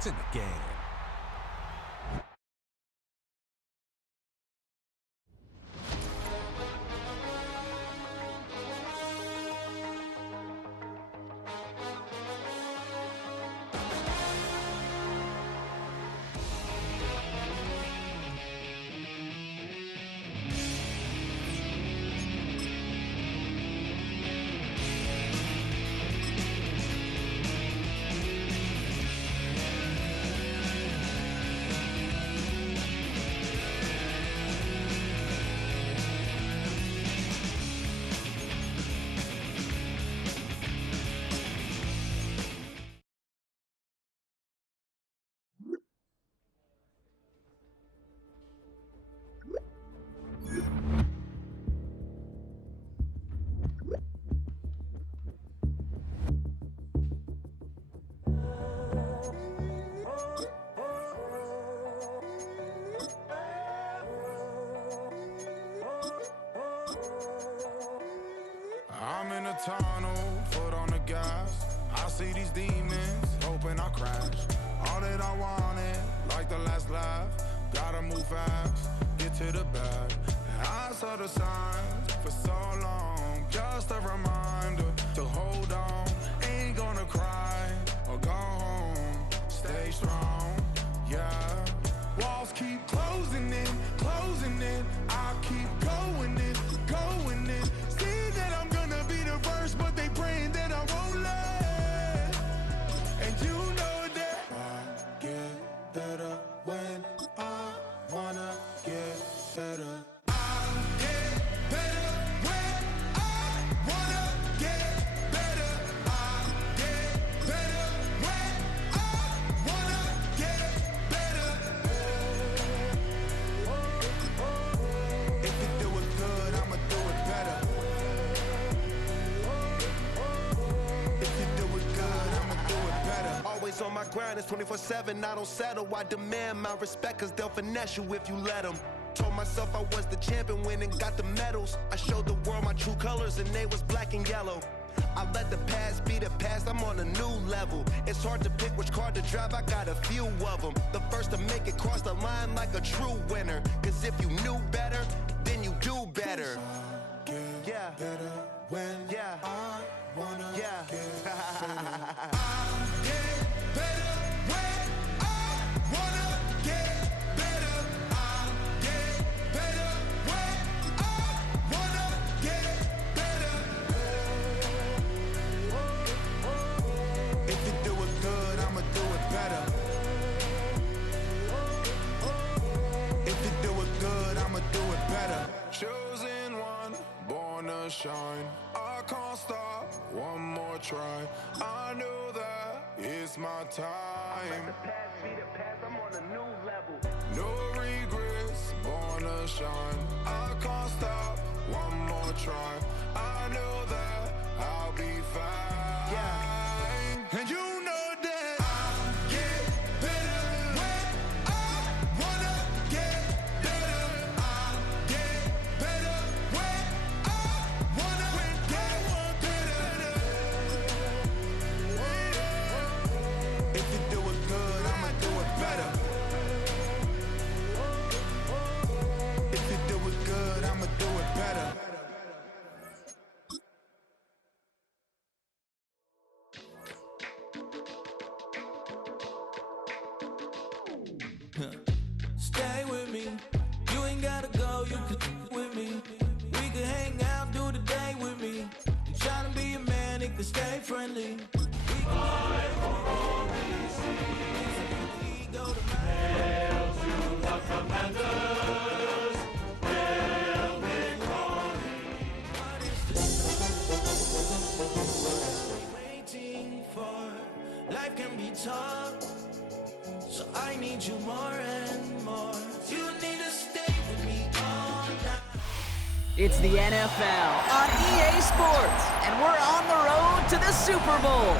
It's in the game. I'm in a tunnel, foot on the gas. I see these demons, hoping I crash. All that I wanted, like the last laugh. Gotta move fast, get to the bag. I saw the signs for so long. Just a reminder to hold on. Ain't gonna cry or go home. Stay strong, yeah. Walls keep closing in, closing in. I keep going in, going in. See that I'm gonna be the first, but they praying that I won't let. And you know that I get better when I wanna get better. I get better when I wanna get better. I get better when I wanna get better. If you do it good, I'ma do it better. If you do it good, I'ma do it better. Always on my grind, it's 24/7, I don't settle. I demand my respect, cause they'll finesse you if you let them. Told myself I was the champion, went and got the medals. I showed the world my true colors and they was black and yellow. I let the past be the past, I'm on a new level. It's hard to pick which car to drive, I got a few of them. The first to make it cross the line like a true winner. Cause if you knew better, then you do better. Yeah. Better when Yeah. I wanna Yeah. get better. I get better when I wanna get better. I get better when I wanna get better. If you do it good, I'ma do it better. If you do it good, I'ma do it better. Chosen one, born to shine. I can't stop, one more try. I know that it's my time. The past be the past, I'm on a new level. No regrets, born to shine. I can't stop, one more try. I know that I'll be fine. Yeah. And you know that I get better when I wanna get better. I get better when I wanna get better. If you do it good, I'ma do it better. If you do it good, I'ma do it better. Stay with me. You ain't gotta go, you can with me. We can hang out, do the day with me. You tryna be a man, it can stay friendly. We can go to waiting for. Life can be tough, so I need you more and more. You need to stay with me all night. It's the NFL on EA Sports, and we're on the road to the Super Bowl.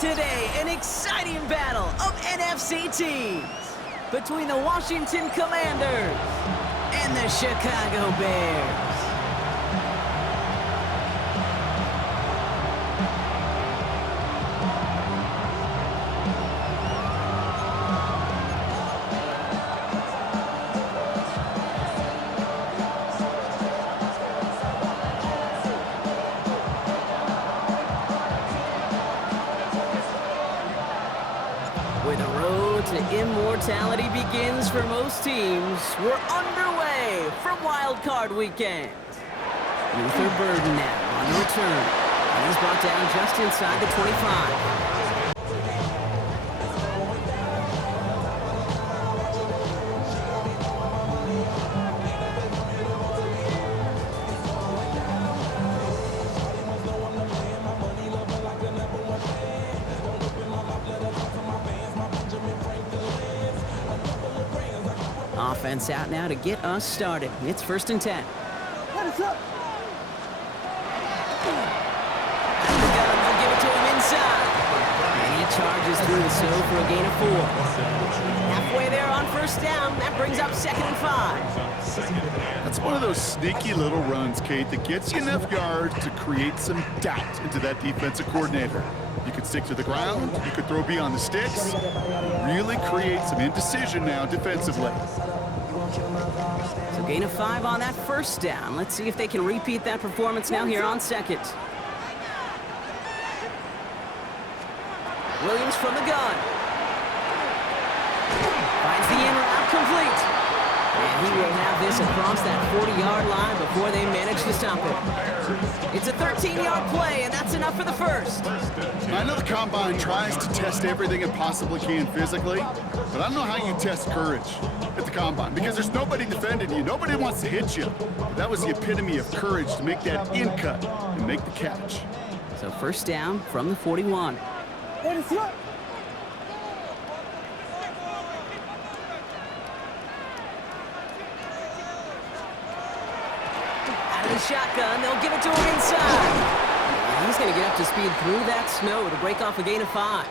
Today, an exciting battle of NFC teams between the Washington Commanders and the Chicago Bears. mentality begins for most teams. We're underway from Wild Card Weekend. Luther Burden now on the return. And he's brought down just inside the 25. Offense out now to get us started. It's 1st and 10. What is up? They'll give it to him inside. And he charges through the snow for a gain of 4. Halfway there on 1st down. That brings up 2nd and 5. That's one of those sneaky little runs, Kate, that gets you enough yards to create some doubt into that defensive coordinator. You could stick to the ground, you could throw beyond the sticks, really create some indecision now defensively. So gain of 5 on that 1st down. Let's see if they can repeat that performance now here on 2nd. Williams from the gun. Finds the in route complete. And he will have this across that 40-yard line before they manage to stop it. It's a 13-yard play, and that's enough for the 1st. I know the Combine tries to test everything it possibly can physically, but I don't know how you test courage at the Combine, because there's nobody defending you. Nobody wants to hit you. But that was the epitome of courage, to make that in cut and make the catch. So 1st down from the 41. What is up? The shotgun, they'll give it to him inside. And he's going to get up to speed through that snow to break off a gain of 5.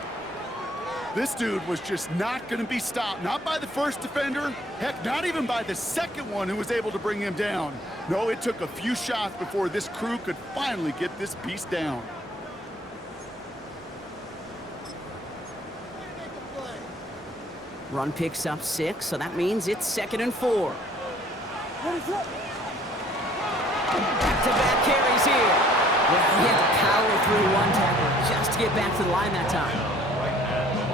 This dude was just not going to be stopped. Not by the first defender. Heck, not even by the second one who was able to bring him down. No, it took a few shots before this crew could finally get this beast down. Run picks up 6, so that means it's 2nd and 4. What is up? Back-to-back carries here. Well, he had to power through one tackle just to get back to the line that time.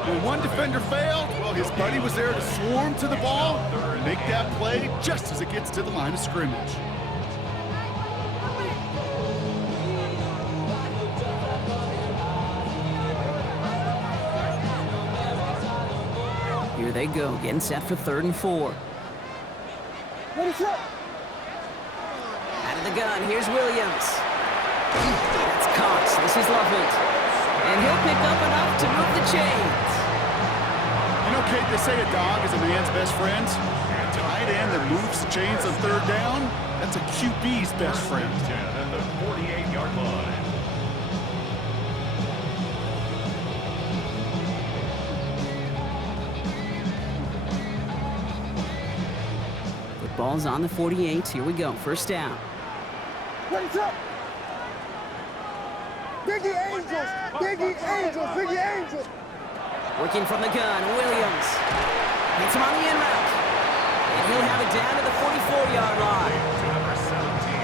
When one defender failed, well, his buddy was there to swarm to the ball and make that play just as it gets to the line of scrimmage. Here they go, getting set for 3rd and 4. What is up? Out of the gun, here's Williams. That's Cox, this is Lovett. And he'll pick up enough to move the chains. You know, Kate, they say a dog is a man's best friend. A tight end that moves the chains on 3rd down, that's a QB's best friend. At the 48-yard line. The ball's on the 48. Here we go, 1st down. What is up? Biggie Angels! Biggie Angels! Biggie Angels! Working from the gun, Williams. Hits him on the in route. And he'll have it down to the 44-yard line.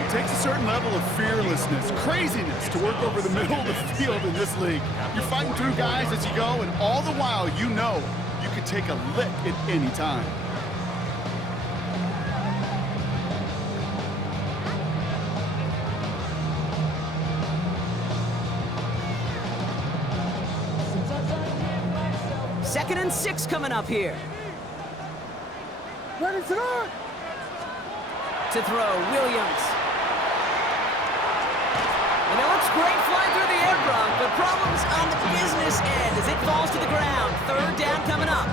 It takes a certain level of fearlessness, craziness to work over the middle of the field in this league. You're fighting through guys as you go, and all the while you know you can take a lick at any time. Second and 6 coming up here. Ready to go! To throw, Williams. And it looks great flying through the air, Brock, but problems on the business end as it falls to the ground. 3rd down coming up.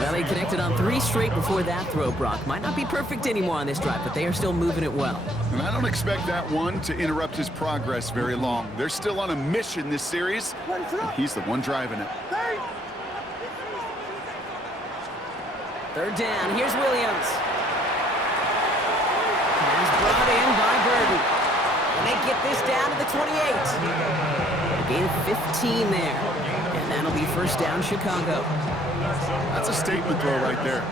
Well, they connected on 3 straight before that throw, Brock. Might not be perfect anymore on this drive, but they are still moving it well. And I don't expect that one to interrupt his progress very long. They're still on a mission this series, and he's the one driving it. Hey! 3rd down, here's Williams. Pass brought in by Burden. And they get this down to the 28. Gain of 15 there. And that'll be first down, Chicago. That's a statement throw right there.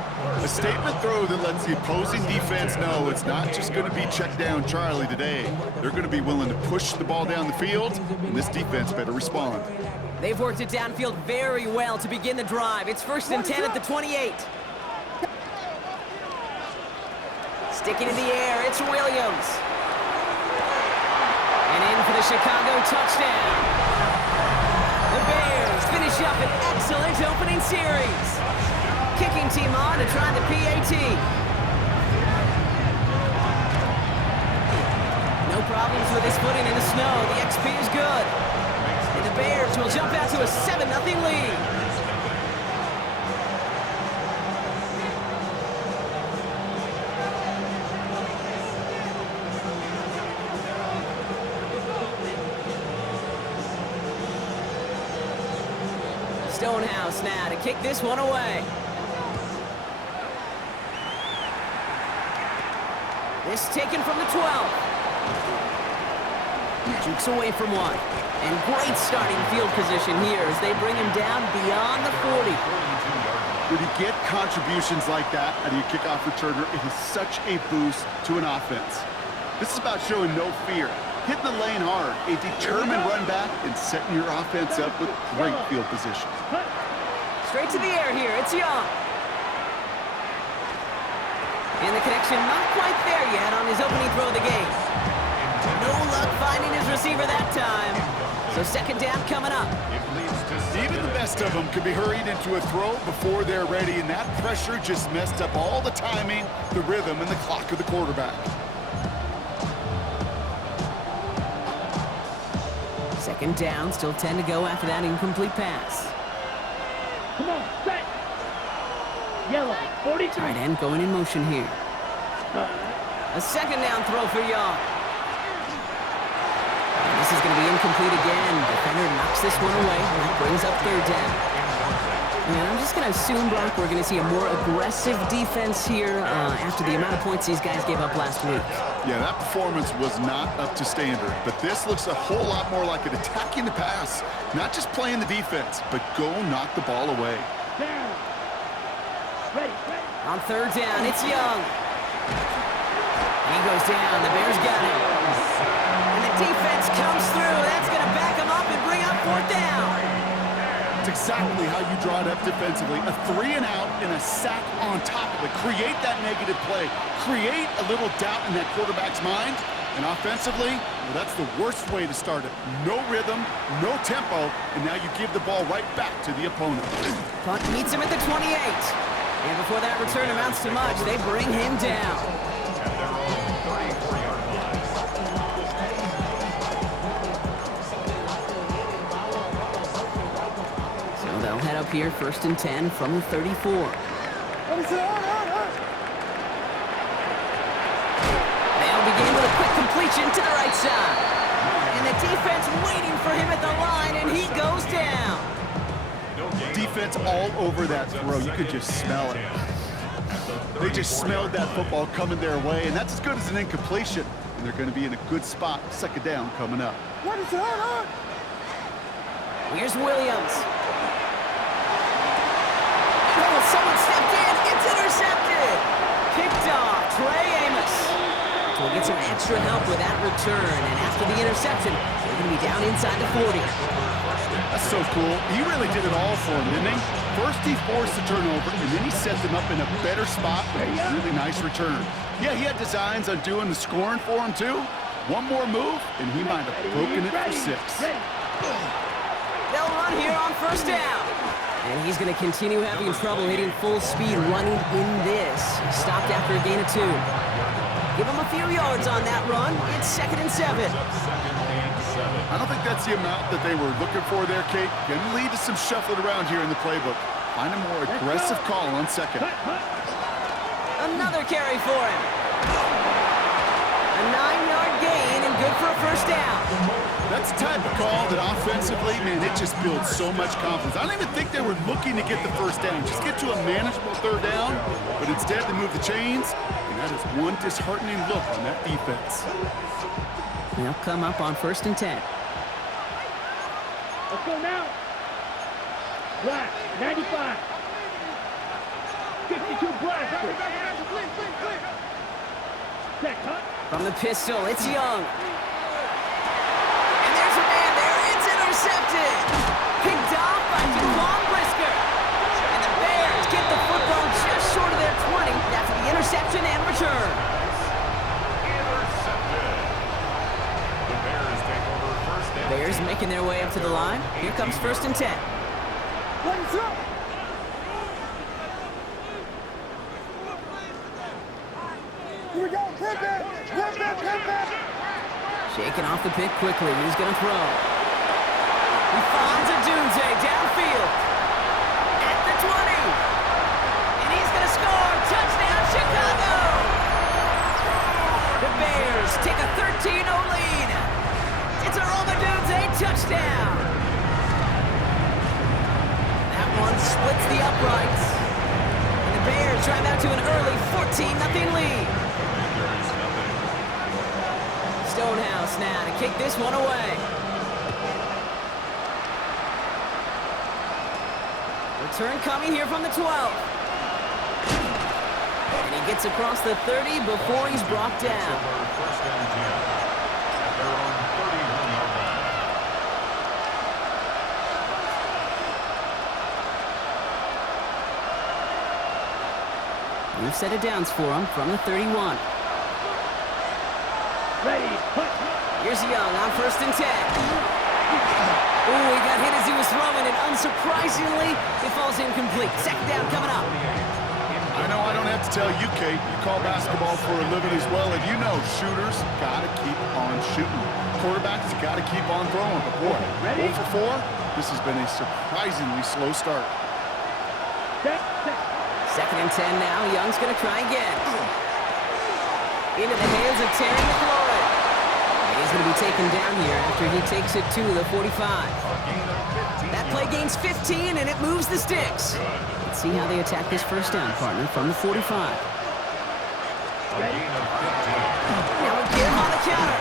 A statement throw that lets the opposing defense know it's not just going to be check down Charlie today. They're going to be willing to push the ball down the field, and this defense better respond. They've worked it downfield very well to begin the drive. It's first and 10 at the 28. Sticking in the air, it's Williams. And in for the Chicago touchdown. The Bears finish up an excellent opening series. Kicking team on to try the PAT. No problems with his footing in the snow. The XP is good. And the Bears will jump out to a 7-0 lead. Stonehouse now to kick this one away. This taken from the 12. Jukes away from one. And great starting field position here as they bring him down beyond the 40. When you get contributions like that out of your kickoff returner, it is such a boost to an offense. This is about showing no fear, hitting the lane hard, a determined run back, and setting your offense up with great field position. Straight to the air here, it's Young. And the connection not quite there yet on his opening throw of the game. No luck finding his receiver that time. So second down coming up. Even the best of them could be hurried into a throw before they're ready, and that pressure just messed up all the timing, the rhythm, and the clock of the quarterback. Second down, still 10 to go after that incomplete pass. Come on, set. Yellow, 42. Tight end going in motion here. A second down throw for Young. And this is going to be incomplete again. Defender knocks this one away. That brings up third down. And I'm just going to assume, Brock, we're going to see a more aggressive defense here after the amount of points these guys gave up last week. Yeah, that performance was not up to standard, but this looks a whole lot more like it attacking the pass, not just playing the defense, but go knock the ball away. Down. Ready. On third down, it's Young. He goes down. The Bears got him. And the defense comes through. That's going to back him up and bring up fourth down. It's exactly how you draw it up defensively. A 3 and out and a sack on top of it. Create that negative play. Create a little doubt in that quarterback's mind. And offensively, well, that's the worst way to start it. No rhythm, no tempo, and now you give the ball right back to the opponent. Punt meets him at the 28. And before that return amounts to much, they bring him down. So they'll head up here, first and 10 from the 34. They'll begin with a quick completion to the right side. And the defense waiting for him at the line, and he goes down. Defense all over that throw. You could just smell it. They just smelled that football coming their way, and that's as good as an incompletion. And they're going to be in a good spot, second down coming up. Here's Williams. Oh, someone stepped in. It's intercepted. Picked off. Trey Amos. So we'll get some extra help with that return. And after the interception, they're going to be down inside the 40. That's so cool. He really did it all for him, didn't he? First he forced the turnover, and then he set them up in a better spot with a really nice return. Yeah, he had designs on doing the scoring for him, too. One more move, and he might have broken it for 6. They'll run here on first down. And he's going to continue having trouble hitting full speed running in this. Stopped after a gain of 2. Give him a few yards on that run. It's second and 7. I don't think that's the amount that they were looking for there, Kate. Going to lead to some shuffling around here in the playbook. Find a more aggressive call on second. Another carry for him. A 9-yard gain and good for a first down. That's the type of call that offensively, man, it just builds so much confidence. I don't even think they were looking to get the first down. Just get to a manageable third down, but instead they move the chains, and that is one disheartening look on that defense. They'll come up on first and 10. Let's go now. Black, 95. 52 black. Set, cut. From the pistol, it's Young. And there's a man there. It's intercepted. Picked off by DeQuan Brisker. And the Bears get the football just short of their 20 after the interception and return. Intercepted. The Bears take over first down. Bears making their way up to the line. Here comes 1st and 10. What's up? Here we go. Hit back. Hit back. Hit back. Shaking off the pick quickly. He's going to throw. He finds a Dunze downfield. At the 20. And he's going to score. Touchdown, Chicago. The Bears take a 13-0 lead. It's a Roma Dunze touchdown. That one splits the uprights. And the Bears drive out to an early 14-0 lead. Stonehouse now to kick this one away. Return coming here from the 12. And he gets across the 30 before he's brought down. First and 10. At their own 31-yard line. We've set it downs for him from the 31. Ready. Put. Here's Young on 1st and 10. Ooh, he got hit as he was throwing, and unsurprisingly, it falls incomplete. Second down coming up. I know I don't have to tell you, Kate. You call basketball for a living as well, and you know shooters got to keep on shooting. Quarterbacks got to keep on throwing. But boy, 0 for 4, this has been a surprisingly slow start. Second and 10 now. Young's going to try again. Into the hands of Terry McLaurin. And he's going to be taken down here after he takes it to the 45. That play gains 15, and it moves the sticks. Let's see how they attack this first down, partner, from the 45. Now again on the counter.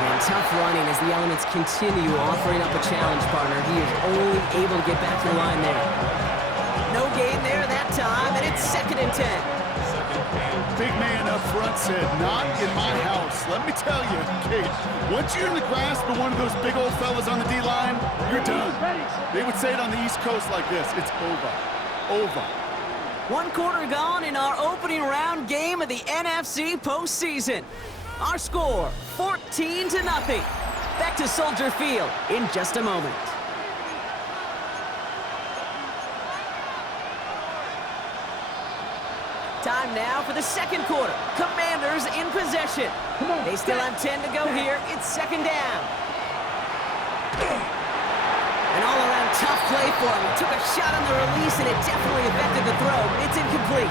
And tough running as the elements continue offering up a challenge, partner. He is only able to get back to the line there. No gain there that time, and it's 2nd and 10. Big man up front said, not in my house. Let me tell you, Kate, once you're in the grasp of one of those big old fellas on the D-line, you're done. They would say it on the East Coast like this, it's over. Over. 1 quarter gone in our opening round game of the NFC postseason. Our score, 14-0. Back to Soldier Field in just a moment. Time now for the second quarter. Commanders in possession. They still have 10 to go here. It's 2nd down. An all-around tough play for him. He took a shot on the release, and it definitely affected the throw. It's incomplete.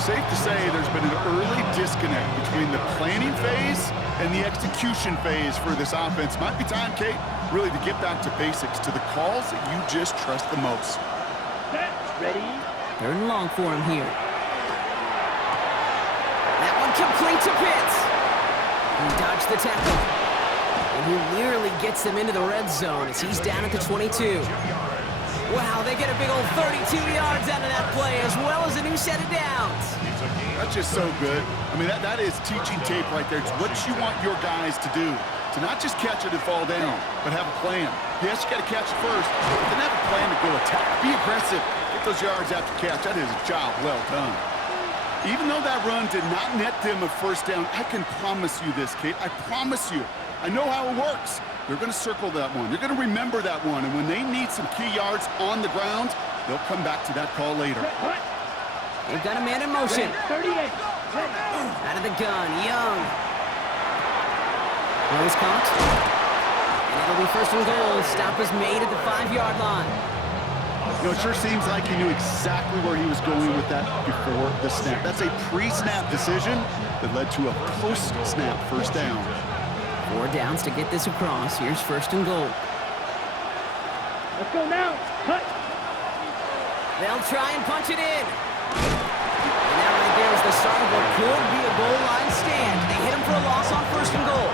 Safe to say there's been an early disconnect between the planning phase and the execution phase for this offense. Might be time, Kate, really to get back to basics, to the calls that you just trust the most. Ready. 3rd and long for him here. That one complete to Pitts. He dodged the tackle. And he nearly gets them into the red zone as he's down at the 22. Wow, they get a big old 32 yards out of that play, as well as a new set of downs. That's just so good. I mean, that is teaching tape right there. It's what you want your guys to do. To not just catch it and fall down, but have a plan. Yes, you got to catch it first, but then have a plan to go attack. Be aggressive. Get those yards after catch. That is a job well done. Even though that run did not net them a first down, I can promise you this, Kate. I promise you. I know how it works. They're going to circle that one. They're going to remember that one. And when they need some key yards on the ground, they'll come back to that call later. They've got a man in motion. 38. Out of the gun, Young. Well, he's caught. And it'll be 1st and goal. Stop is made at the 5-yard line. You know, it sure seems like he knew exactly where he was going with that before the snap. That's a pre-snap decision that led to a post-snap first down. 4 downs to get this across. Here's 1st and goal. Let's go now. Cut. They'll try and punch it in. And that right there is the start of what could be a goal line stand. They hit him for a loss on 1st and goal.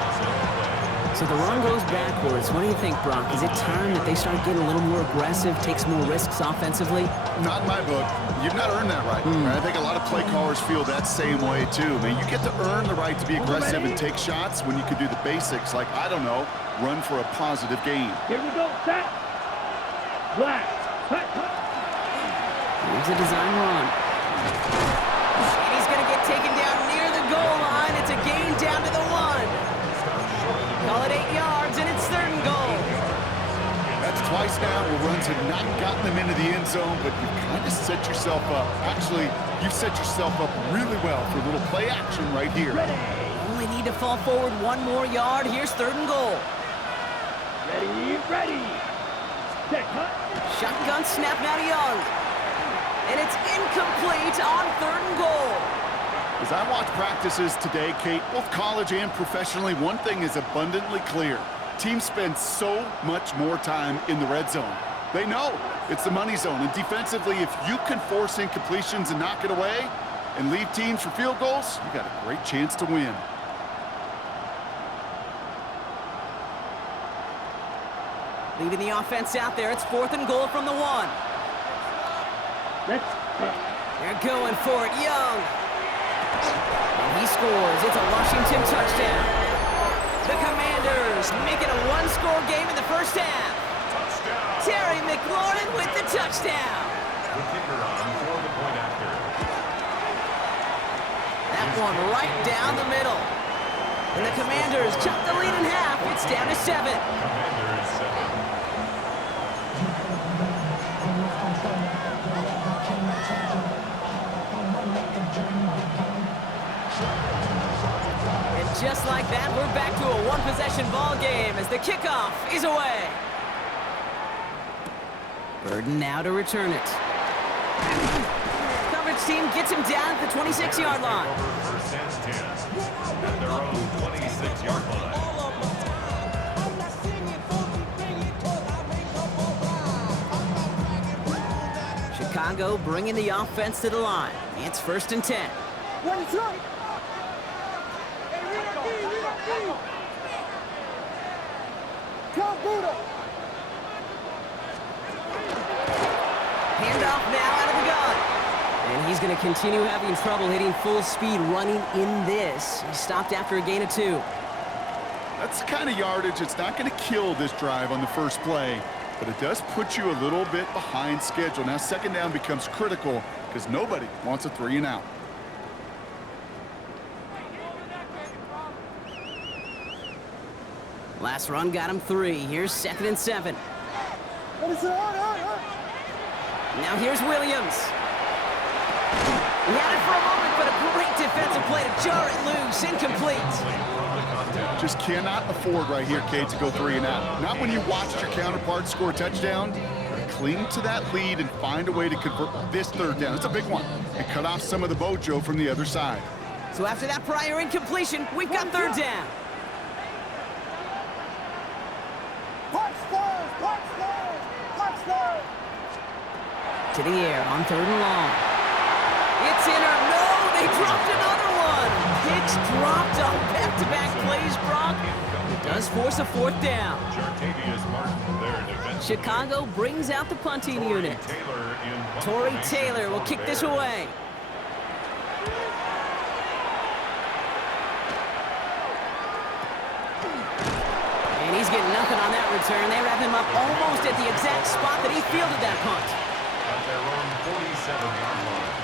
So the run goes backwards. What do you think, Brock? Is it time that they start getting a little more aggressive, take some more risks offensively? Not in my book. You've not earned that right. I think a lot of play callers feel that same way, too. Man, you get to earn the right to be aggressive and take shots when you can do the basics, like, I don't know, run for a positive gain. Here we go, set. Black. Here's a design run. And he's going to get taken down near the goal line. It's a gain down to the 1. Call it 8 yards, and it's 3rd and goal. That's twice now where runs have not gotten them into the end zone, but you kind of set yourself up. Actually, you set yourself up really well for a little play action right here. Only need to fall forward 1 more yard. Here's 3rd and goal. Ready. Set, cut. Shotgun snap now to Young. And it's incomplete on 3rd and goal. As I watch practices today, Kate, both college and professionally, one thing is abundantly clear. Teams spend so much more time in the red zone. They know it's the money zone. And defensively, if you can force incompletions and knock it away and leave teams for field goals, you got a great chance to win. Leaving the offense out there. It's 4th and goal from the 1. They're going for it. Young. And he scores. It's a Washington touchdown. The Commanders make it a 1-score game in the first half. Touchdown. Terry McLaurin with the touchdown. The kicker on for the point after. That one right down the middle. And the Commanders chop the lead in half. It's down to 7. Commanders 7. And just like that, we're back to a 1-possession ball game as the kickoff is away. Burden now to return it. Coverage team gets him down at the 26-yard line. First and 10 at their own 26-yard line. Chicago bringing the offense to the line. It's 1st and 10. What is up? Come, Buddha. Handoff now out of the gun. And he's going to continue having trouble hitting full speed running in this. He stopped after a gain of 2. That's the kind of yardage that's not going to kill this drive on the first play, but it does put you a little bit behind schedule. Now 2nd down becomes critical because nobody wants a 3 and out. Last run got him 3. Here's 2nd and 7. What is it? Now here's Williams. He had it for a moment, but a great defensive play to jar it loose. Incomplete. Just cannot afford right here, Kate, to go 3 and out. Not when you watched your counterpart score a touchdown. Gotta cling to that lead and find a way to convert this 3rd down. It's a big one. And cut off some of the mojo from the other side. So after that prior incompletion, we've got 3rd down. To the air on 3rd and long. It's in or no, they dropped another one. Picks dropped on back-to-back plays, Brock. It does force a 4th down. Chicago brings out the punting unit. Torrey Taylor will kick this away. And he's getting nothing on that return. They wrap him up almost at the exact spot that he fielded that punt. At their own 47-yard line.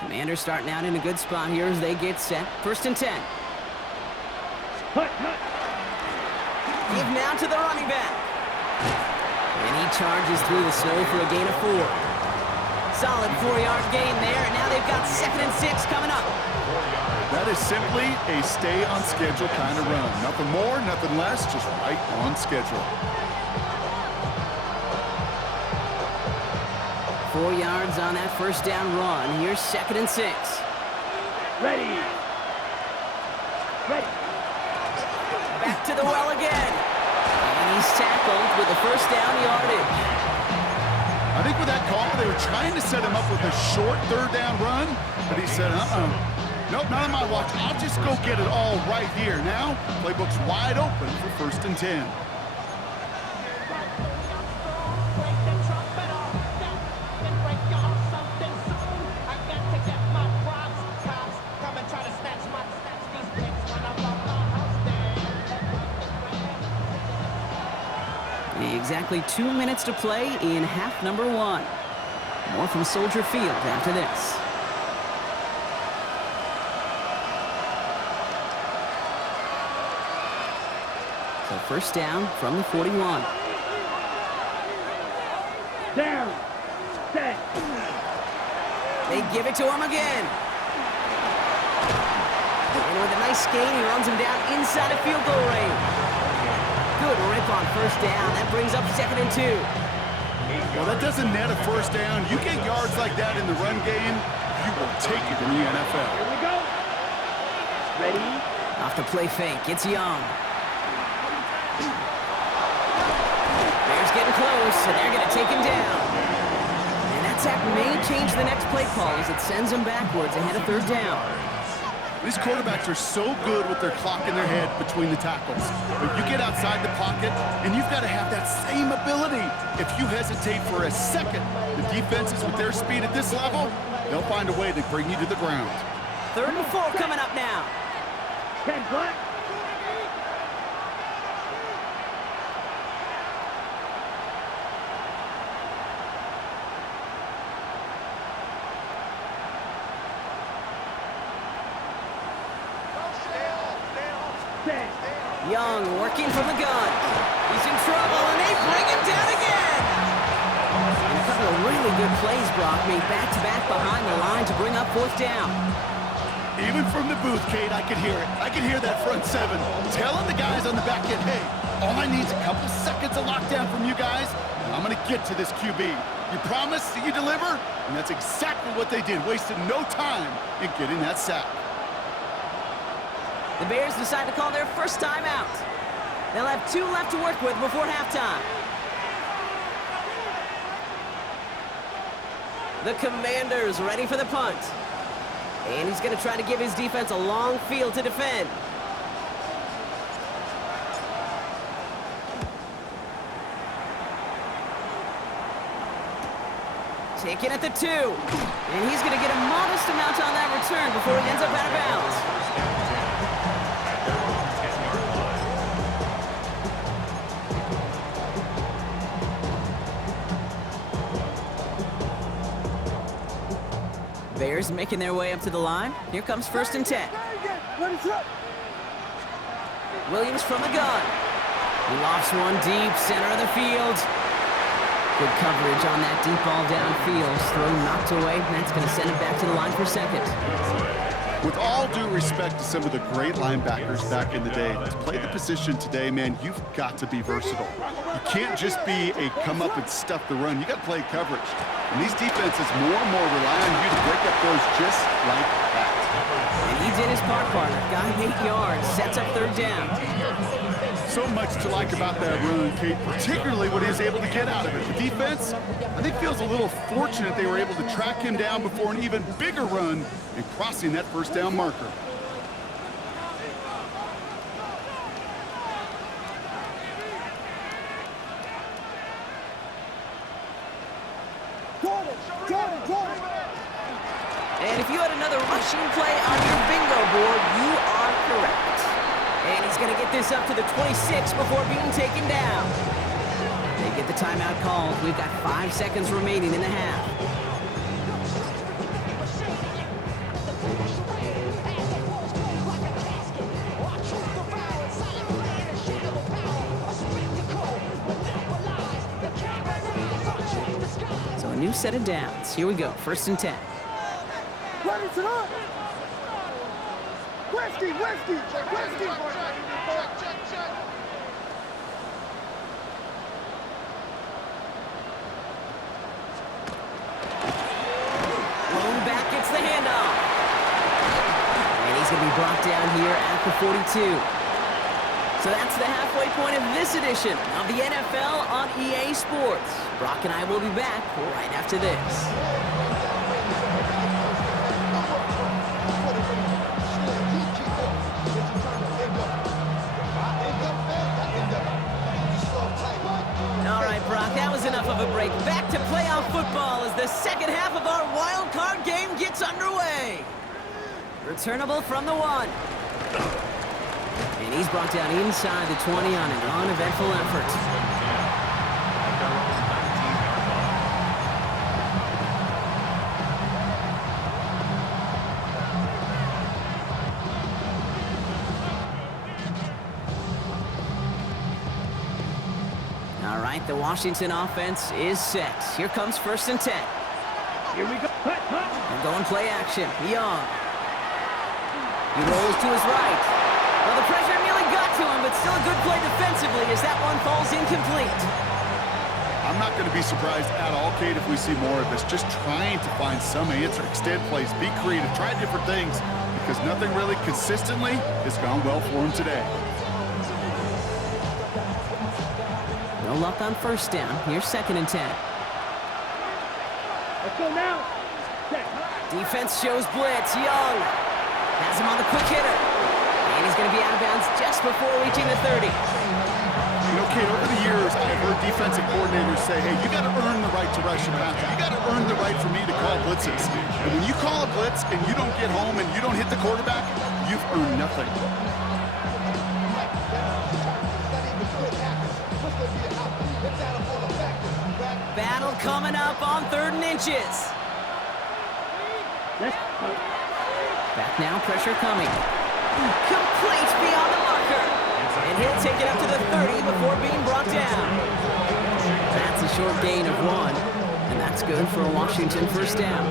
Commanders starting out in a good spot here as they get set. 1st and 10. Give now to the running back. And he charges through the snow for a gain of 4. Solid 4-yard gain there, and now they've got 2nd and 6 coming up. That is simply a stay on schedule kind of run. Nothing more, nothing less, just right on schedule. 4 yards on that 1st down run. Here's 2nd and 6. Ready. Back to the well again. And he He's tackled with a first down yardage. I think with that call, they were trying to set him up with a short third down run, but he said, nope, not on my watch. I'll just go get it all right here. Now, playbook's wide open for 1st and 10. Exactly 2 minutes to play in half number 1. More from Soldier Field after this. So first down from the 41. Down. Set. They give it to him again. And with a nice gain, he runs him down inside of field goal range. Good rip on first down. That brings up 2nd and 2. Well, that doesn't net a first down. You get yards like that in the run game, you will take it in the NFL. Here we go. Ready? Off the play fake, it's Young. Bears getting close, and they're going to take him down. And that sack may change the next play call as it sends him backwards ahead of 3rd down. These quarterbacks are so good with their clock in their head between the tackles. But you get outside the pocket, and you've got to have that same ability. If you hesitate for a second, the defenses with their speed at this level, they'll find a way to bring you to the ground. 3rd and 4 coming up now. 10 black. Young working from the gun. He's in trouble, and they bring him down again. And a couple of really good plays, Brock, made back-to-back behind the line to bring up 4th down. Even from the booth, Kate, I could hear it. I could hear that front 7 telling the guys on the back end, hey, all I need is a couple seconds of lockdown from you guys, and I'm going to get to this QB. You promise that you deliver? And that's exactly what they did, wasted no time in getting that sack. The Bears decide to call their first timeout. They'll have 2 left to work with before halftime. The Commanders ready for the punt. And he's going to try to give his defense a long field to defend. Taken at the 2. And he's going to get a modest amount on that return before he ends up out of bounds. Bears making their way up to the line. Here comes 1st and 10. Williams from the gun. He lofts one deep, center of the field. Good coverage on that deep ball downfield. Throw knocked away. That's going to send him back to the line for 2nd. With all due respect to some of the great linebackers back in the day, to play the position today, man, you've got to be versatile. You can't just be a come up and stuff the run. You got to play coverage. And these defenses more and more rely on you to break up throws just like that. And he did his part, partner. Got him 8 yards. Sets up 3rd down. So much to like about that run, Kate, particularly what he was able to get out of it. The defense, I think, feels a little fortunate they were able to track him down before an even bigger run and crossing that 1st down marker. And if you had another rushing play on your bingo board, you are correct. And he's going to get this up to the 26 before being taken down. They get the timeout called. We've got 5 seconds remaining in the half. So a new set of downs. Here we go. 1st and 10. Ready to run. Westy. Blown back gets the handoff. And he's going to be brought down here at the 42. So that's the halfway point of this edition of the NFL on EA Sports. Brock and I will be back right after this. All right, Brock, that was enough of a break. Back to playoff football as the second half of our wild card game gets underway. Returnable from the 1. And he's brought down inside the 20 on an uneventful effort. All right, the Washington offense is set. Here comes 1st and 10. Here we go. And going play action. Young. He rolls to his right. Well, the pressure nearly got to him, but still a good play defensively as that one falls incomplete. I'm not going to be surprised at all, Kate, if we see more of this. Just trying to find some answer, extend plays, be creative, try different things, because nothing really consistently has gone well for him today. No luck on 1st down. Here's 2nd and 10. Let's go now. Defense shows blitz. Young has him on the quick hitter. And he's going to be out of bounds just before reaching the 30. You know, Kate, over the years, I've heard defensive coordinators say, hey, you got to earn the right to rush your passer. You got to earn the right for me to call blitzes. And when you call a blitz and you don't get home and you don't hit the quarterback, you've earned nothing. Battle coming up on 3rd and inches. Back now, pressure coming. Complete beyond the marker. And he'll take it up to the 30 before being brought down. That's a short gain of 1. And that's good for a Washington 1st down.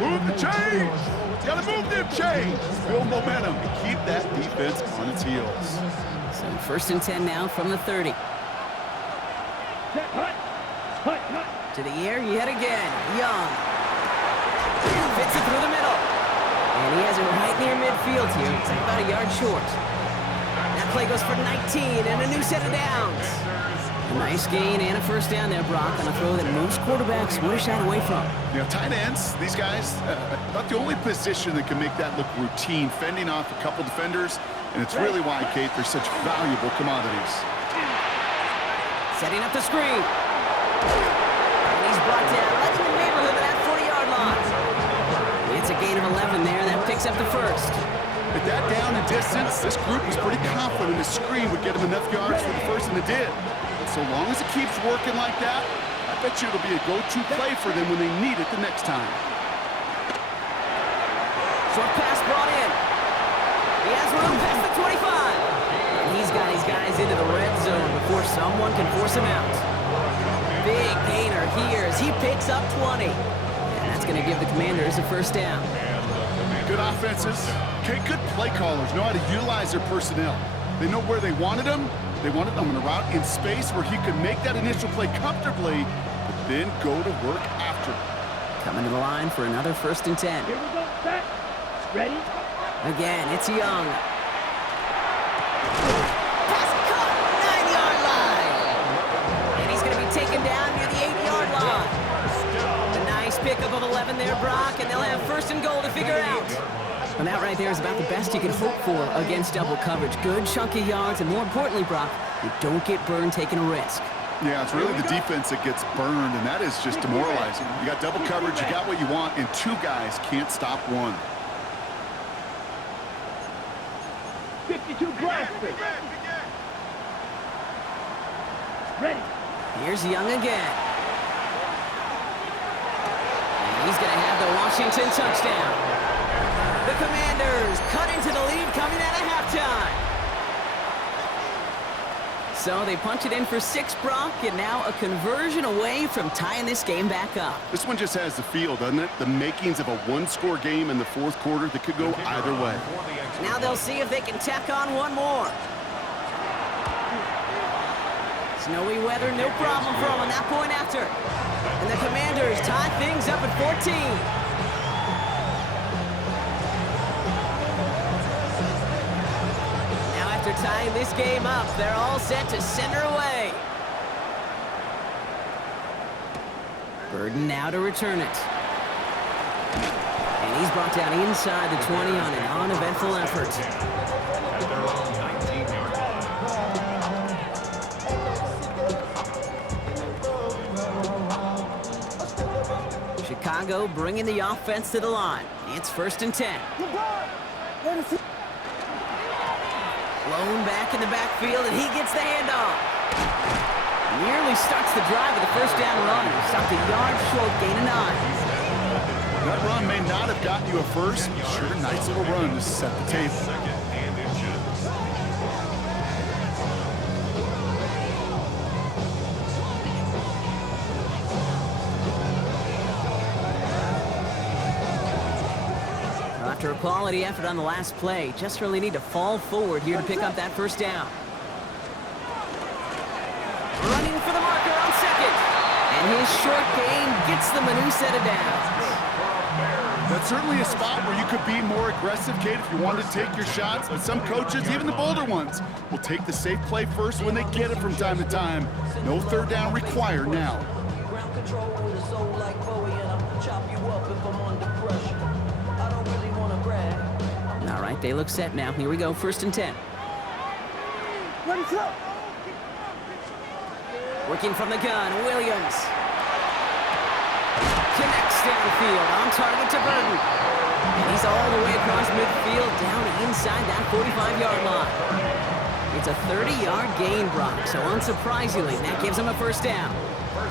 Move the chains! Gotta move them chains! Build momentum and keep that defense on its heels. So 1st and 10 now from the 30. To the air yet again. Young. Fits it through the middle. And he has it right near midfield here. It's about a yard short. That play goes for 19 and a new set of downs. A nice gain and a 1st down there, Brock, on a throw that most quarterbacks would have shied away from. You know, tight ends, these guys, not the only position that can make that look routine, fending off a couple defenders, and it's really why, Kate, they're such valuable commodities. Setting up the screen. And he's brought down right in the neighborhood of that 40-yard line. It's a gain of 11 there. That picks up the 1st. With that down and distance, this group was pretty confident the screen would get them enough yards for the 1st, and it did. So long as it keeps working like that, I bet you it'll be a go-to play for them when they need it the next time. Short pass brought in. He has room past the 25. And he's got his guys into the red zone before someone can force him out. Big gainer here as he picks up 20. And that's going to give the Commanders a 1st down. Good offenses. Okay, good play callers know how to utilize their personnel. They know where they wanted them. They wanted them on a route in space where he could make that initial play comfortably, but then go to work after. Coming to the line for another 1st and 10. Here we go. Set. Ready? Again, it's Young. Pass caught, 9-yard line. And he's going to be taken down near the 8-yard line. A nice pickup of 11 there, Brock, and they'll have 1st and goal to figure out. And that right there is about the best you can hope for against double coverage. Good chunky yards, and more importantly, Brock, you don't get burned taking a risk. Yeah, it's really the defense that gets burned, and that is just demoralizing. You got double coverage, you got what you want, and 2 guys can't stop one. 52 blaster. Ready. Here's Young again. And he's going to have the Washington touchdown. The Commanders cut into the lead coming out of halftime. So they punch it in for 6, Brock, and now a conversion away from tying this game back up. This one just has the feel, doesn't it? The makings of a 1-score game in the 4th quarter that could go either way. Now they'll see if they can tack on one more. Snowy weather, no problem for them on that point after. And the Commanders tie things up at 14. After tying this game up. They're all set to send her away. Burden now to return it. And he's brought down inside the 20 on an uneventful effort. At their own 19-yard line. Chicago bringing the offense to the line. It's 1st and 10. Blown back in the backfield, and he gets the handoff. Nearly starts the drive with a first down run. Stopped a yard short, gain of 9. That run may not have gotten you a first. Sure, nice little run to set the table. Second and inches. After a quality effort on the last play, just really need to fall forward here to pick up that first down. Running for the marker on second. And his short gain gets them a new set of downs. That's certainly a spot where you could be more aggressive, Kate, if you wanted to take your shots. But some coaches, even the bolder ones, will take the safe play first when they get it from time to time. No third down required now. Ground control with a soul like Bowie, and I'll chop you up if I'm under pressure. I don't really want to brag. All right, they look set now. Here we go, 1st and 10. Working from the gun, Williams. Connects downfield, on target to Burden. And he's all the way across midfield, down inside that 45-yard line. It's a 30-yard gain, Brock, so unsurprisingly, that gives him a first down.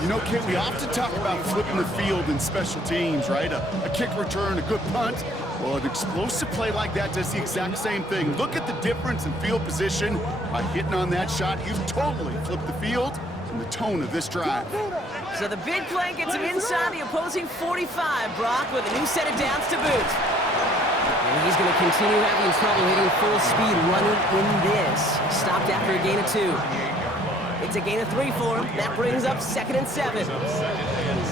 You know, Kate, we often talk about flipping the field in special teams, right? A kick return, a good punt. Well, an explosive play like that does the exact same thing. Look at the difference in field position. By hitting on that shot, you've totally flipped the field and the tone of this drive. So the big play gets him inside the opposing 45, Brock, with a new set of downs to boot. And he's going to continue having trouble hitting full speed running in this. Stopped after a gain of 2. It's a gain of 3 for him. That brings up 2nd and 7.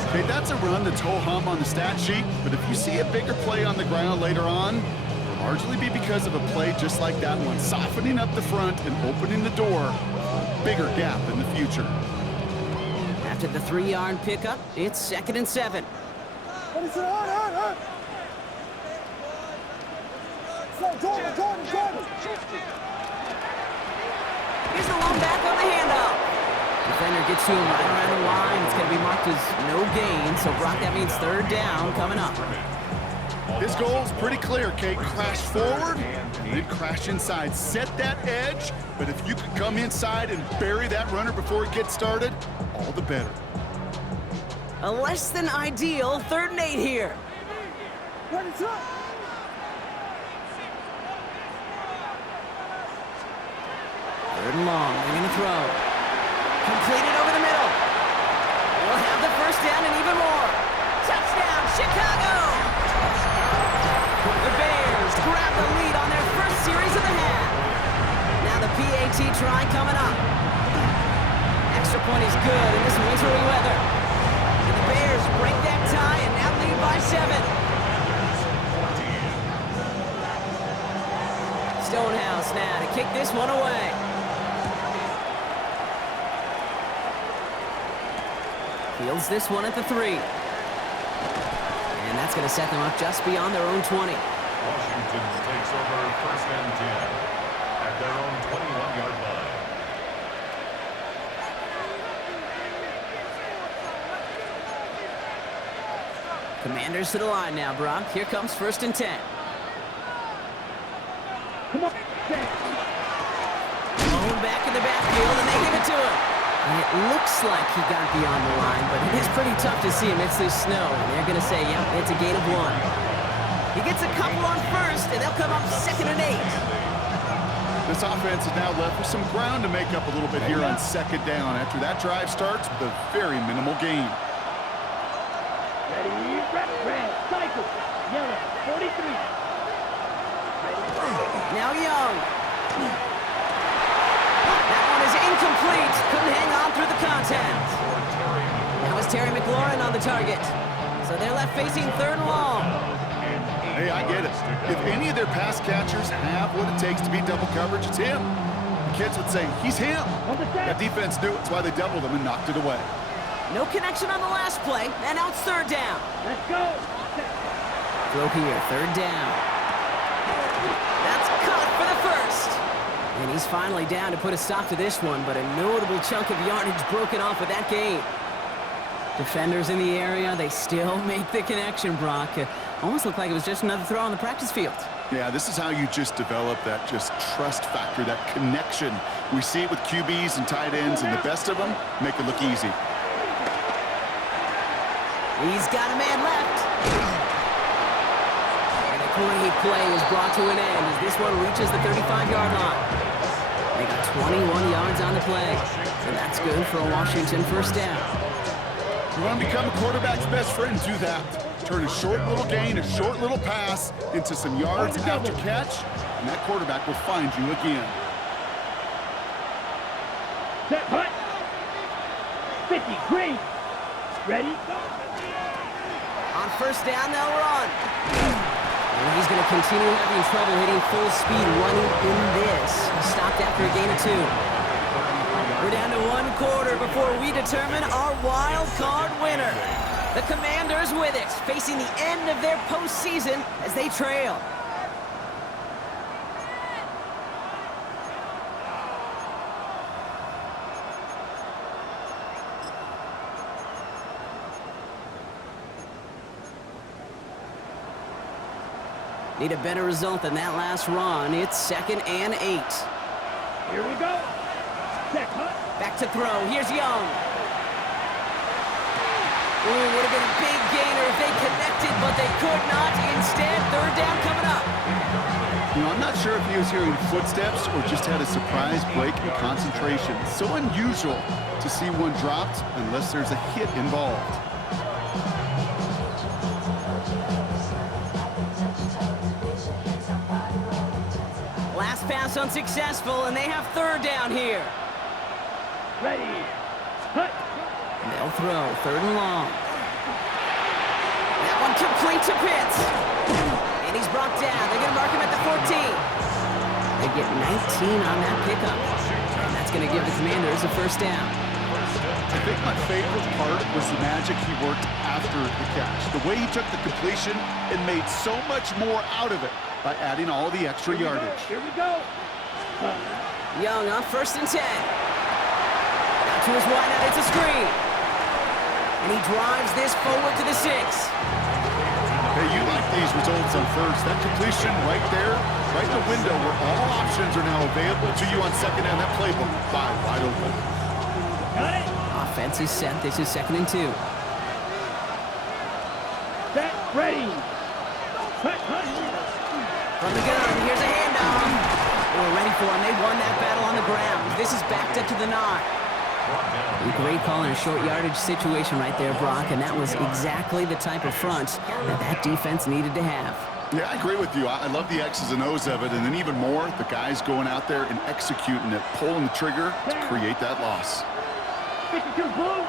Okay, that's a run that's ho-hum on the stat sheet, but if you see a bigger play on the ground later on, it'll largely be because of a play just like that one, softening up the front and opening the door for a bigger gap in the future. After the 3-yard pickup, it's 2nd and 7. Here's the long back on the handoff. Defender gets to him right around the line. It's going to be marked as no gain, so Brock, that means 3rd down coming up. His goal is pretty clear, Kate. Crash forward and then crash inside. Set that edge, but if you can come inside and bury that runner before it gets started, all the better. A less than ideal 3rd and 8 here. 3rd and long, they're going to throw. Completed over the middle. We'll have the first down and even more. Touchdown, Chicago! The Bears grab the lead on their first series of the half. Now the PAT try coming up. Extra point is good in this wintry weather. And the Bears break that tie and now lead by 7. Stonehouse now to kick this one away. Fields this one at the 3. And that's going to set them up just beyond their own 20. Washington takes over 1st and 10 at their own 21-yard line. Commanders to the line now, Brock. Here comes 1st and 10. Blown back in the backfield, and they give it to him. And it looks like he got beyond the line, but it is pretty tough to see amidst this snow. And they're going to say, yep, it's a gain of 1. He gets a couple on 1st, and they'll come up 2nd and 8. This offense is now left with some ground to make up a little bit here on 2nd down after that drive starts with a very minimal gain. Now Young. That one is incomplete. Couldn't hang on through the contact. That was Terry McLaurin on the target. So they're left facing 3rd and long. Hey, I get it. If any of their pass catchers have what it takes to beat double coverage, it's him. kids would say, he's him. That defense knew it. That's why they doubled him and knocked it away. No connection on the last play, and now it's third down. Let's go. Throw here, third down. That's caught for the first. And he's finally down to put a stop to this one, but a notable chunk of yardage broken off with that gain. Defenders in the area, they still make the connection, Brock. Almost looked like it was just another throw on the practice field. Yeah, this is how you just develop that just trust factor, that connection. We see it with QBs and tight ends, and the best of them make it look easy. He's got a man left. And a great play is brought to an end as this one reaches the 35-yard line. They got 21 yards on the play, and that's good for a Washington first down. You want to become a quarterback's best friend, do that. Turn a short little gain, a short little pass into some yards after catch, and that quarterback will find you again. Set, hut. 50, green. Ready? On first down, they'll run. And he's going to continue having trouble hitting full speed running in this. He stopped after a gain of 2. We're down to 1 quarter before we determine our wild card winner. The Commanders with it, facing the end of their postseason as they trail. Need a better result than that last run. It's 2nd and 8. Here we go. Set, hut. Back to throw. Here's Young. Ooh, would have been a big gainer if they connected, but they could not. Instead, third down coming up. You know, I'm not sure if he was hearing footsteps or just had a surprise break in concentration. It's so unusual to see one dropped unless there's a hit involved. Last pass unsuccessful, and they have third down here. Ready. Hut. And they'll throw, third and long. That one complete to Pitts. And he's brought down. They're going to mark him at the 14. They get 19 on that pickup. And that's going to give the Commanders a first down. I think my favorite part was the magic he worked after the catch. The way he took the completion and made so much more out of it by adding all the extra yardage. Here we go. Young on first and 10. Now to his wideout, it's a screen. And he drives this forward to the 6. Hey, you like these results on first. That completion right there, right in the window where all options are now available to you on second down. That playbook, wide open. Got it. Offense is set. This is 2nd and 2. Set, ready. Hut, hut. From the gun, here's a handoff. They were ready for him. They won that battle on the ground. This is backed up to the 9. A great call in a short yardage situation right there, Brock, and that was exactly the type of front that defense needed to have. Yeah, I agree with you. I love the X's and O's of it, and then even more, the guys going out there and executing it, pulling the trigger to create that loss. 52 blue.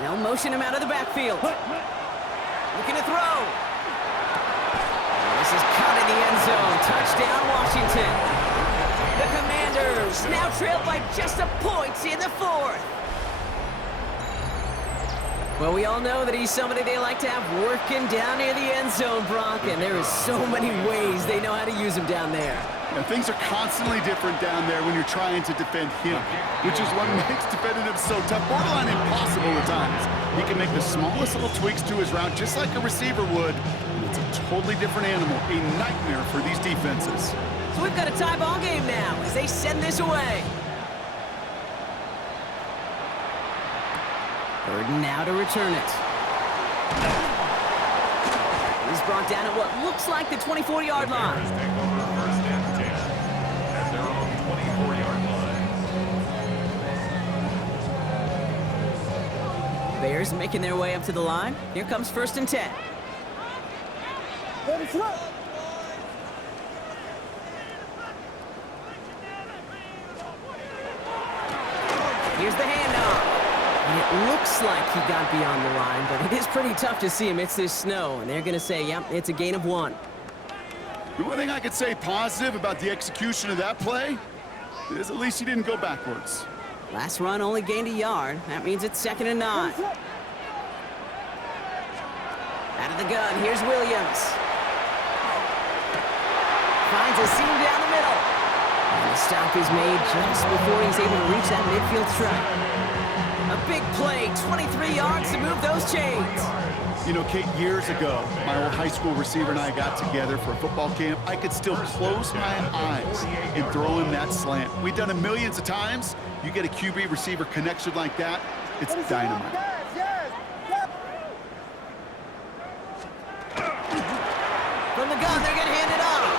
They'll motion him out of the backfield. Looking to throw. This is caught in the end zone. Touchdown, Washington. The Commanders now trailed by just a point in the 4th. Well, we all know that he's somebody they like to have working down near the end zone, Brock, and there is so many ways they know how to use him down there. And things are constantly different down there when you're trying to defend him, which is what makes defending him so tough, borderline impossible at times. He can make the smallest little tweaks to his route just like a receiver would, and it's a totally different animal, a nightmare for these defenses. So we've got a tie ball game now as they send this away. Third and now to return it. He's brought down at what looks like the 24-yard line. Take over first and 10 at their own 24-yard line. Bears making their way up to the line. Here comes first and 10. Ready, throw. Here's the handoff. And it looks like he got beyond the line, but it is pretty tough to see him. It's this snow, and they're going to say, yep, it's a gain of 1. The one thing I could say positive about the execution of that play, At least he didn't go backwards. Last run only gained a yard. That means it's 2nd and 9. Out of the gun, here's Williams. Finds a seam down the middle. And the stop is made just before he's able to reach that midfield strike. A big play, 23 yards to move those chains. You know, Kate, years ago, my old high school receiver and I got together for a football camp. I could still close my eyes and throw him that slant. We've done it millions of times. You get a QB receiver connection like that, it's dynamite. From the gun, they're going to hand it off.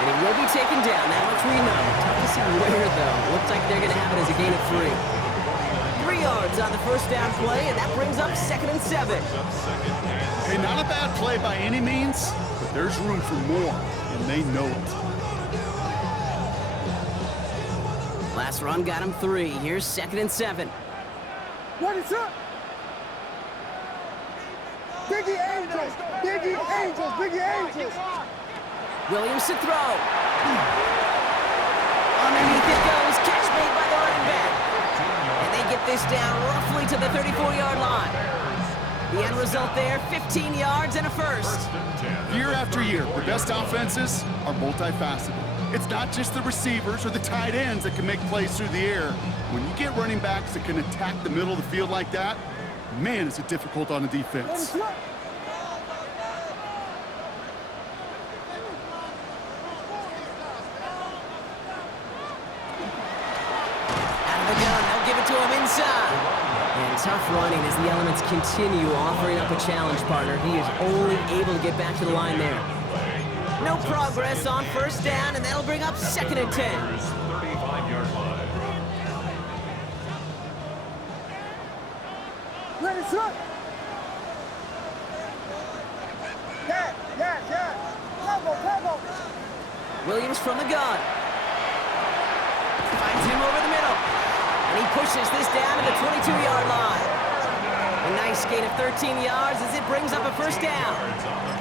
And he will be taken down, that much we know. Tough to see where, though. Looks like they're going to have it as a gain of 3. 3 yards on the first down play, and that brings up 2nd and 7. Hey, not a bad play by any means, but there's room for more, and they know it. Last run got him 3. Here's 2nd and 7. What is up? Biggie Angels! Biggie Angels! Biggie Angels! Williams to throw. Underneath it goes. Catch made by the running back. And they get this down roughly to the 34-yard line. The end result there, 15 yards and a first. Year after year, the best offenses are multifaceted. It's not just the receivers or the tight ends that can make plays through the air. When you get running backs that can attack the middle of the field like that, man, is it difficult on the defense. Out of the gun, they'll give it to him inside. And tough running as the elements continue offering up a challenge partner. He is only able to get back to the line there. No progress on first down, and that'll bring up 2nd and 10. 35-yard line. Ready, set! Yeah. Bravo. Williams from the gun. Finds him over the middle. And he pushes this down to the 22-yard line. A nice gain of 13 yards as it brings up a first down.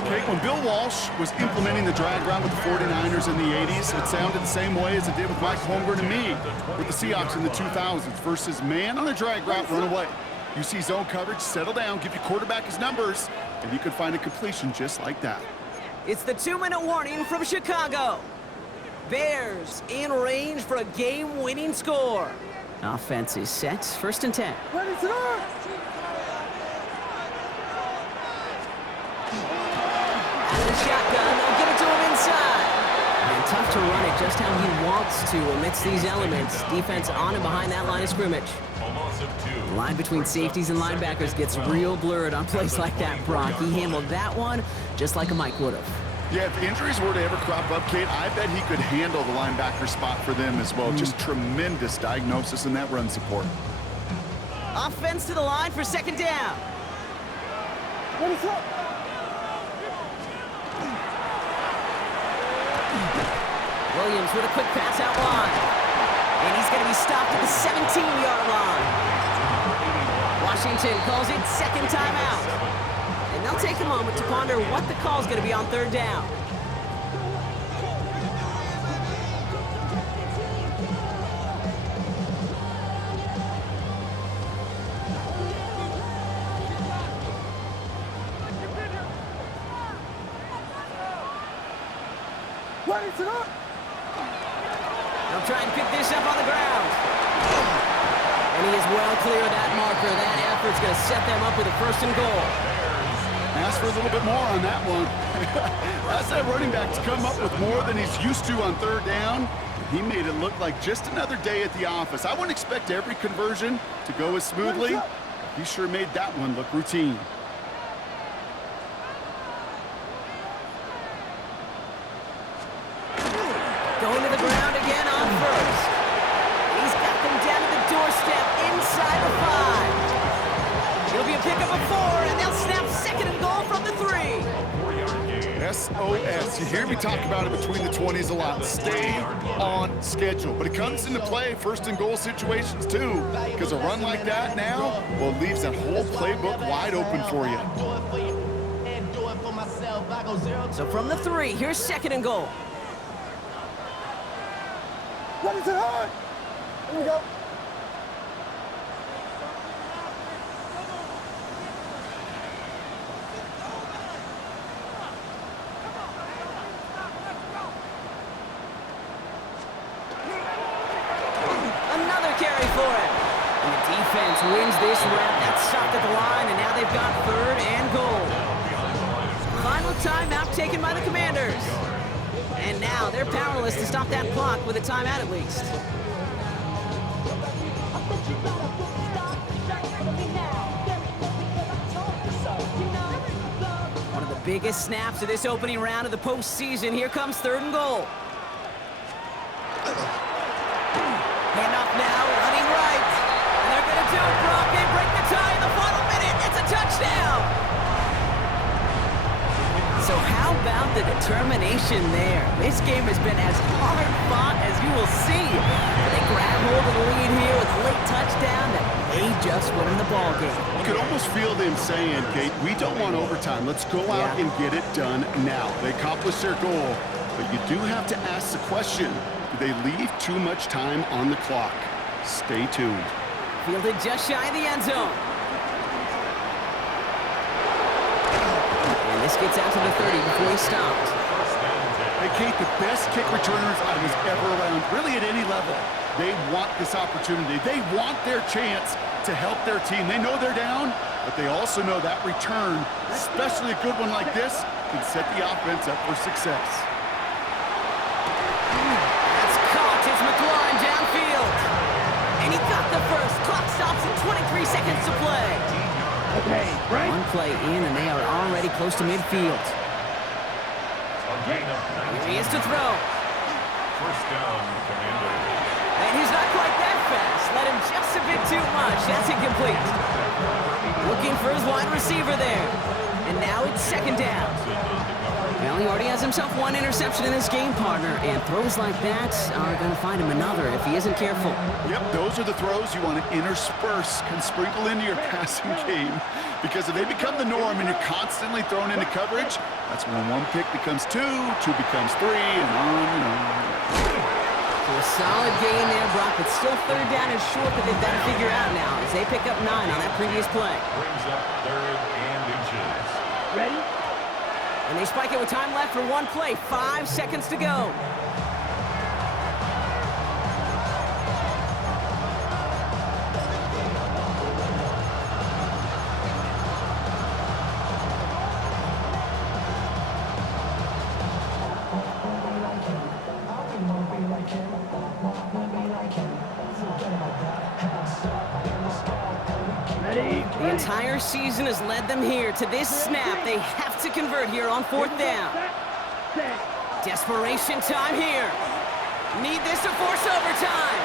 Okay, when Bill Walsh was implementing the drag route with the 49ers in the 80s, it sounded the same way as it did with Mike Holmgren and me with the Seahawks in the 2000s versus man on a drag route, run away. You see zone coverage, settle down, give your quarterback his numbers, and you could find a completion just like that. It's the 2-minute warning from Chicago. Bears in range for a game-winning score. Offense is set, 1st and 10. Ready, set! Out of the shotgun, they'll give it to him inside. And tough to run it just how he wants to amidst these elements. Defense on and behind that line of scrimmage. The line between safeties and linebackers gets real blurred on plays like that, Brock. He handled that one just like a Mike would have. Yeah, if injuries were to ever crop up, Kate, I bet he could handle the linebacker spot for them as well. Just tremendous diagnosis in that run support. Offense to the line for 2nd down. Ready, set! Williams with a quick pass out wide. And he's going to be stopped at the 17-yard line. Washington calls it 2nd timeout. And they'll take a moment to ponder what the call is going to be on 3rd down. Ready, set up! They'll try and pick this up on the ground. And he is well clear of that marker. That effort's going to set them up with a 1st and goal. Ask for a little bit more on that one. That's that running back to come up with more than he's used to on 3rd down. He made it look like just another day at the office. I wouldn't expect every conversion to go as smoothly. He sure made that one look routine. Going to the ground again on 1st. He's got them down to the doorstep inside the 5. It'll be a pickup of 4, and they'll snap 2nd and goal from the 3. SOS. You hear me talk about it between the 20s a lot. Stay on schedule. But it comes into play 1st and goal situations too. Because a run like that now, well, it leaves that whole playbook wide open for you. So from the 3, here's 2nd and goal. Ready to hard. Here we go. Another carry for it. And the defense wins this rep. That's stopped at the line, and now they've got 3rd and goal. Final timeout taken by the Commanders. And now they're powerless to stop that clock with a timeout at least. One of the biggest snaps of this opening round of the postseason. Here comes 3rd and goal. Handoff now, running right. And they're going to do it, Brock. They break the tie in the final minute. It's a touchdown. So how about the determination there? This game has been as hard fought as you will see. But they grab hold of the lead here with a late touchdown that may just win them the ball game. You could almost feel them saying, Kate, we don't want overtime. Let's go out and get it done now. They accomplished their goal, but you do have to ask the question, do they leave too much time on the clock? Stay tuned. Fielded just shy of the end zone. And this gets out to the 30 before he stopped. Hey, Kate, the best kick returners I was ever around, really at any level, they want this opportunity. They want their chance to help their team. They know they're down, but they also know that return, especially a good one like this, can set the offense up for success. That's caught. It's McLaurin downfield. And he got the first. Clock stops at 23 seconds to play. Okay, right. One play in, and they are already close to midfield. Here he is to throw. 1st down, Commanders. And he's not quite that fast. Let him just a bit too much. That's incomplete. Looking for his wide receiver there. And now it's 2nd down. Well, he already has himself 1 interception in this game, partner, and throws like that are going to find him another if he isn't careful. Yep, those are the throws you want to intersperse, can sprinkle into your passing game, because if they become the norm and you're constantly thrown into coverage, that's when 1 pick becomes 2, 2 becomes 3, and on and on. So a solid gain there, Brock, but still 3rd down is short that they've got to figure out now as they pick up 9 on that previous play. Brings up 3rd and inches. Ready? And they spike it with time left for 1 play. 5 seconds to go. The entire season has led them here to this snap. They have to convert here on 4th down. Desperation time here. Need this to force overtime.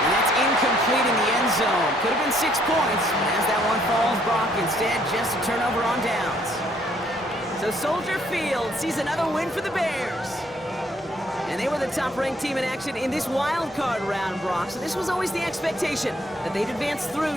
And that's incomplete in the end zone. Could have been 6 points, but as that one falls, Brock, instead just a turnover on downs. So Soldier Field sees another win for the Bears. And they were the top-ranked team in action in this wild card round, Brock. So this was always the expectation that they'd advance through